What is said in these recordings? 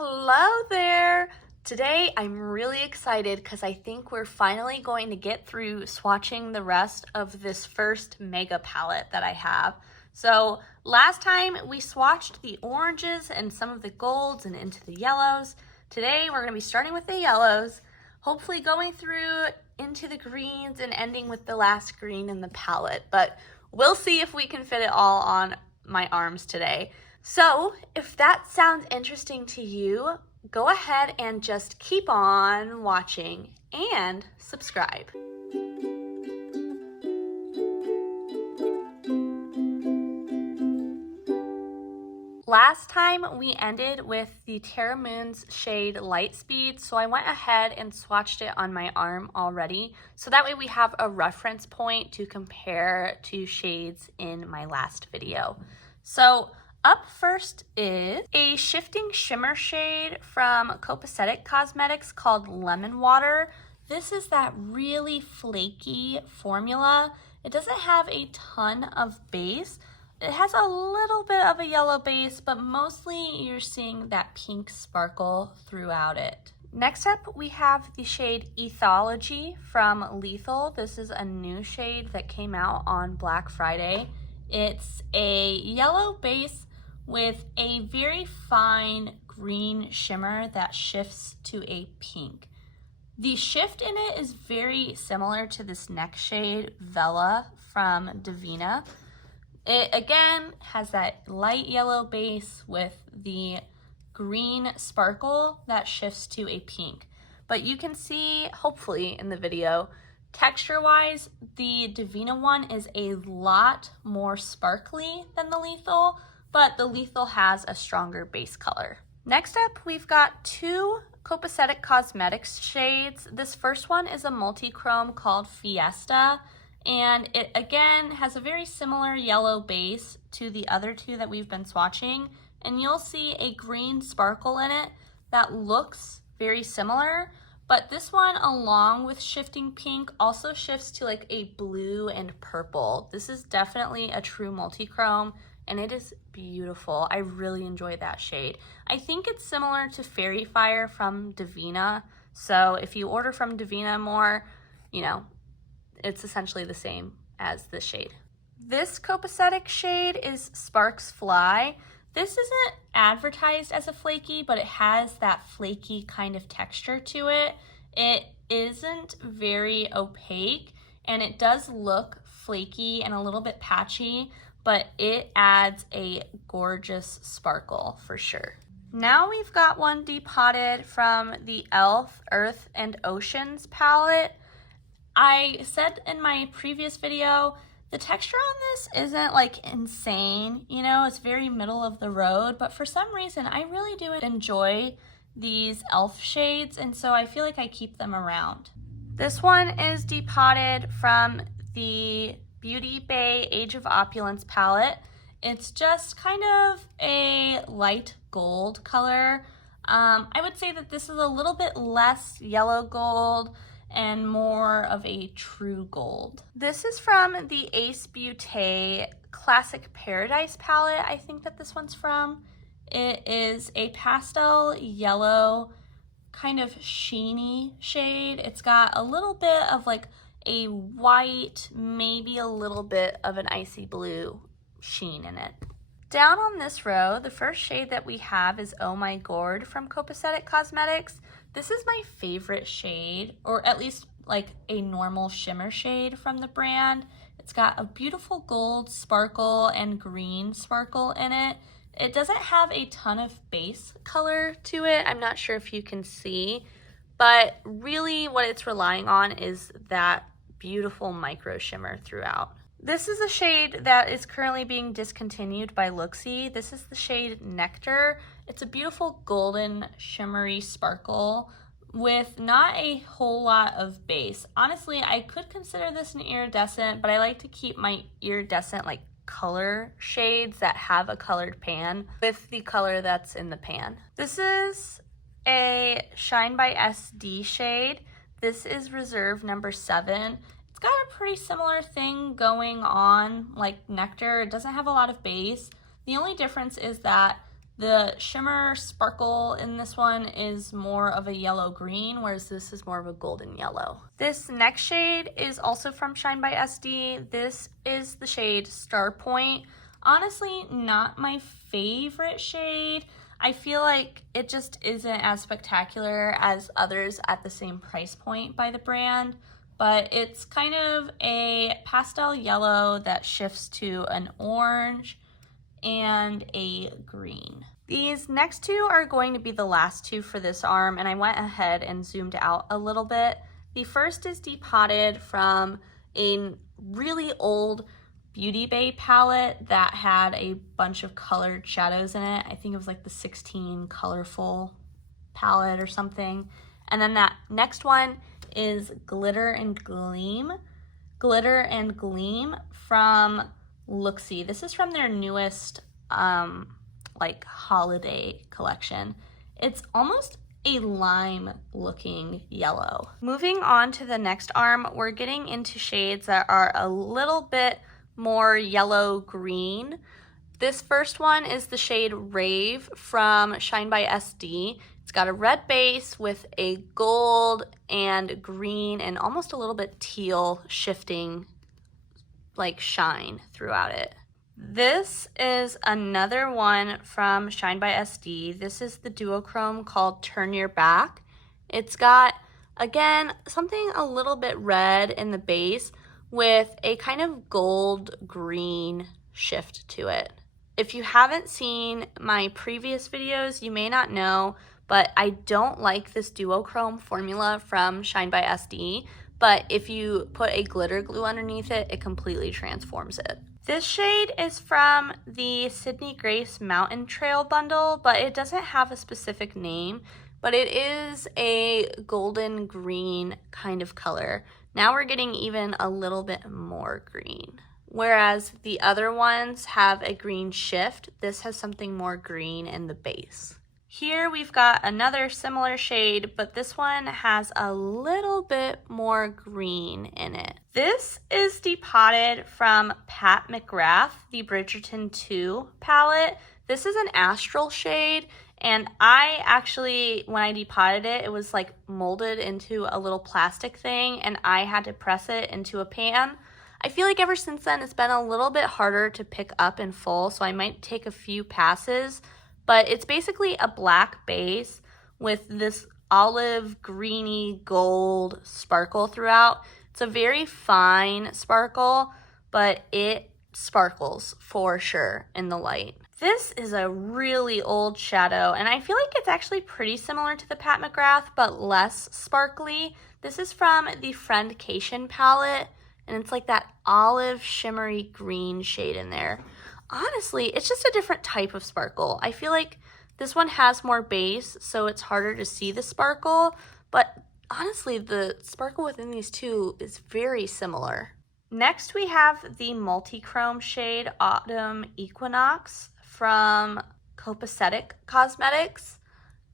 Hello there! Today I'm really excited because I think we're finally going to get through swatching the rest of this first mega palette that I have. So last time we swatched the oranges and some of the golds and into the yellows. Today we're going to be starting with the yellows, hopefully going through into the greens and ending with the last green in the palette. But we'll see if we can fit it all on my arms today. So if that sounds interesting to you, go ahead and just keep on watching and subscribe. Last time we ended with the Terra Moon's shade Lightspeed, so I went ahead and swatched it on my arm already, so that way we have a reference point to compare to shades in my last video. So up first is a shifting shimmer shade from Copacetic Cosmetics called Lemon Water. This is that really flaky formula. It doesn't have a ton of base. It has a little bit of a yellow base, but mostly you're seeing that pink sparkle throughout it. Next up, we have the shade Ethology from Lethal. This is a new shade that came out on Black Friday. It's a yellow base with a very fine green shimmer that shifts to a pink. The shift in it is very similar to this next shade, Vela from Divina. It again has that light yellow base with the green sparkle that shifts to a pink. But you can see, hopefully in the video, texture-wise, the Divina one is a lot more sparkly than the Lethal, but the Lethal has a stronger base color. Next up, we've got two Copacetic Cosmetics shades. This first one is a multi-chrome called Fiesta, and it again has a very similar yellow base to the other two that we've been swatching, and you'll see a green sparkle in it that looks very similar, but this one, along with shifting pink, also shifts to like a blue and purple. This is definitely a true multi-chrome, and it is beautiful. I really enjoy that shade. I think it's similar to Fairy Fire from Divina, so if you order from Divina more, you know, it's essentially the same as this shade. This Copacetic shade is Sparks Fly. This isn't advertised as a flaky, but it has that flaky kind of texture to it. It isn't very opaque, and it does look flaky and a little bit patchy, but it adds a gorgeous sparkle for sure. Now we've got one depotted from the e.l.f. Earth and Oceans palette. I said in my previous video, the texture on this isn't like insane, you know, it's very middle of the road, but for some reason I really do enjoy these e.l.f. shades, and so I feel like I keep them around. This one is depotted from the Beauty Bay Age of Opulence palette. It's just kind of a light gold color. I would say that this is a little bit less yellow gold and more of a true gold. This is from the Ace Beauté Classic Paradise palette, I think that this one's from. It is a pastel yellow, kind of sheeny shade. It's got a little bit of like a white, maybe a little bit of an icy blue sheen in it. Down on this row, the first shade that we have is Oh My Gourd from Copacetic Cosmetics. This is my favorite shade, or at least like a normal shimmer shade from the brand. It's got a beautiful gold sparkle and green sparkle in it. It doesn't have a ton of base color to it. I'm not sure if you can see, but really what it's relying on is that beautiful micro shimmer throughout. This is a shade that is currently being discontinued by Looksy. This is the shade Nectar. It's a beautiful golden shimmery sparkle with not a whole lot of base. Honestly, I could consider this an iridescent, but I like to keep my iridescent like color shades that have a colored pan with the color that's in the pan. This is a Shine by SD shade. This is Reserve number 7. It's got a pretty similar thing going on like Nectar. It doesn't have a lot of base. The only difference is that The shimmer sparkle in this one is more of a yellow green, whereas this is more of a golden yellow. This next shade is also from Shine by SD. This is the shade Star Point. Honestly, not my favorite shade. I feel like it just isn't as spectacular as others at the same price point by the brand, but it's kind of a pastel yellow that shifts to an orange and a green. These next two are going to be the last two for this arm, and I went ahead and zoomed out a little bit. The first is Depotted from a really old Beauty Bay palette that had a bunch of colored shadows in it. I think it was like the 16 colorful palette or something. And then that next one is Glitter and Gleam. Glitter and Gleam from Looksy. This is from their newest like holiday collection. It's almost a lime looking yellow. Moving on to the next arm, we're getting into shades that are a little bit more yellow green. This first one is the shade Rave from Shine by SD. It's got a red base with a gold and green and almost a little bit teal shifting like shine throughout it. This is another one from Shine by SD. This is the duochrome called Turn Your Back. It's got, again, something a little bit red in the base with a kind of gold green shift to it. If you haven't seen my previous videos, you may not know, but I don't like this duochrome formula from Shine by SD, but if you put a glitter glue underneath it, it completely transforms it. This shade is from the Sydney Grace Mountain Trail bundle, but it doesn't have a specific name, but it is a golden green kind of color. Now we're getting even a little bit more green. Whereas the other ones have a green shift, this has something more green in the base. Here we've got another similar shade, but this one has a little bit more green in it. This is Depotted from Pat McGrath, the Bridgerton 2 palette. This is an astral shade, and I actually, when I depotted it, it was like molded into a little plastic thing, and I had to press it into a pan. I feel like ever since then, it's been a little bit harder to pick up in full, so I might take a few passes. But it's basically a black base with this olive greeny gold sparkle throughout. It's a very fine sparkle, but it sparkles for sure in the light. This is a really old shadow, and I feel like it's actually pretty similar to the Pat McGrath, but less sparkly. This is from the Friendcation palette, and it's like that olive shimmery green shade in there. Honestly, it's just a different type of sparkle. I feel like this one has more base, so it's harder to see the sparkle, but honestly, the sparkle within these two is very similar. Next, we have the multi-chrome shade Autumn Equinox from Copacetic Cosmetics.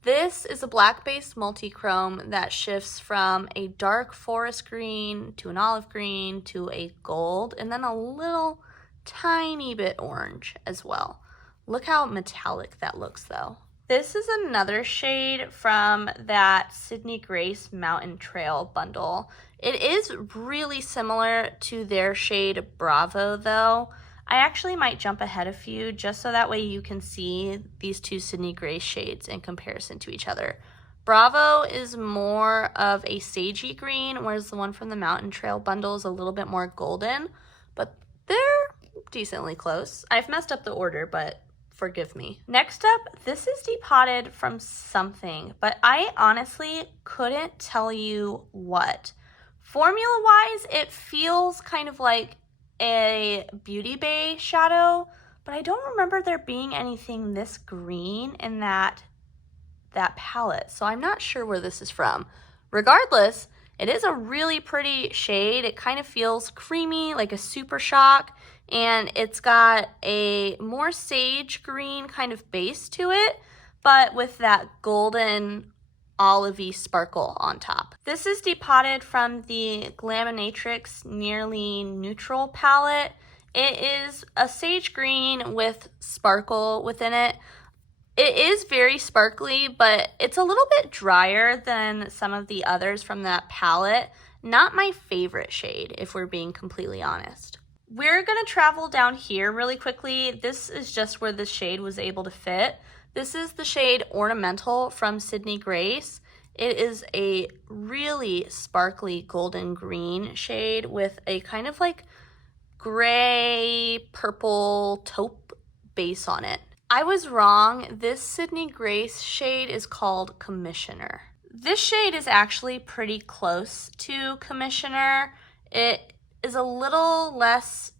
This is a black-based multi-chrome that shifts from a dark forest green to an olive green to a gold, and then a little tiny bit orange as well. Look how metallic that looks though. This is another shade from that Sydney Grace Mountain Trail bundle. It is really similar to their shade Bravo though. I actually might jump ahead a few just so that way you can see these two Sydney Grace shades in comparison to each other. Bravo is more of a sagey green, whereas the one from the Mountain Trail bundle is a little bit more golden, but they're decently close. I've messed up the order, but forgive me. Next up, this is Depotted from something, but I honestly couldn't tell you what. Formula-wise, it feels kind of like a Beauty Bay shadow, but I don't remember there being anything this green in that palette, so I'm not sure where this is from. Regardless, it is a really pretty shade. It kind of feels creamy, like a Super Shock, and it's got a more sage green kind of base to it, but with that golden olivey sparkle on top. This is Depotted from the Glaminatrix Nearly Neutral palette. It is a sage green with sparkle within it. It is very sparkly, but it's a little bit drier than some of the others from that palette. Not my favorite shade, if we're being completely honest. We're gonna travel down here really quickly. This is just where the shade was able to fit. This is the shade Ornamental from Sydney Grace. It is a really sparkly golden green shade with a kind of like gray purple taupe base on it. I was wrong. This Sydney Grace shade is called Commissioner. This shade is actually pretty close to Commissioner. It is a little less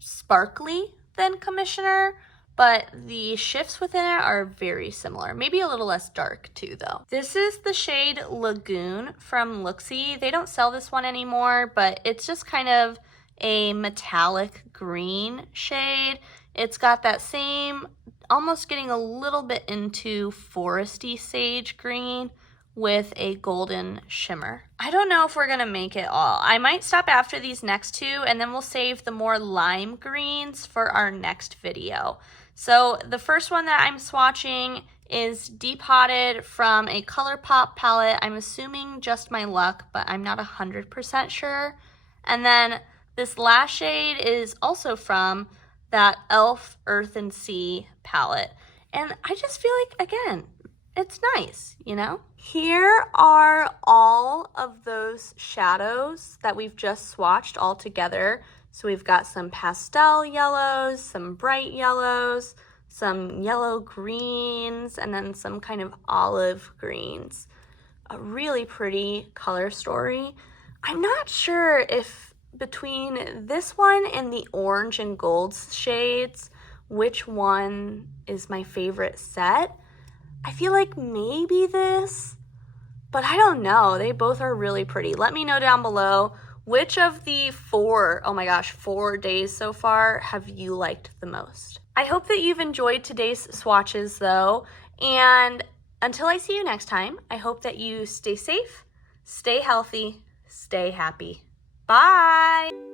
sparkly than Commissioner, but the shifts within it are very similar. Maybe a little less dark too, though. This is the shade Lagoon from Looksy. They don't sell this one anymore, but it's just kind of a metallic green shade. It's got that same, almost getting a little bit into foresty sage green with a golden shimmer. I don't know if we're gonna make it all. I might stop after these next two and then we'll save the more lime greens for our next video. So the first one that I'm swatching is Depotted from a ColourPop palette. I'm assuming Just My Luck, but I'm not 100% sure. And then this last shade is also from that e.l.f. Earth and Sea palette. And I just feel like, again, it's nice, you know? Here are all of those shadows that we've just swatched all together. So we've got some pastel yellows, some bright yellows, some yellow greens, and then some kind of olive greens. A really pretty color story. I'm not sure if between this one and the orange and gold shades, which one is my favorite set. I feel like maybe this, but I don't know. They both are really pretty. Let me know down below which of the 4 days so far have you liked the most. I hope that you've enjoyed today's swatches though, and until I see you next time, I hope that you stay safe, stay healthy, stay happy. Bye!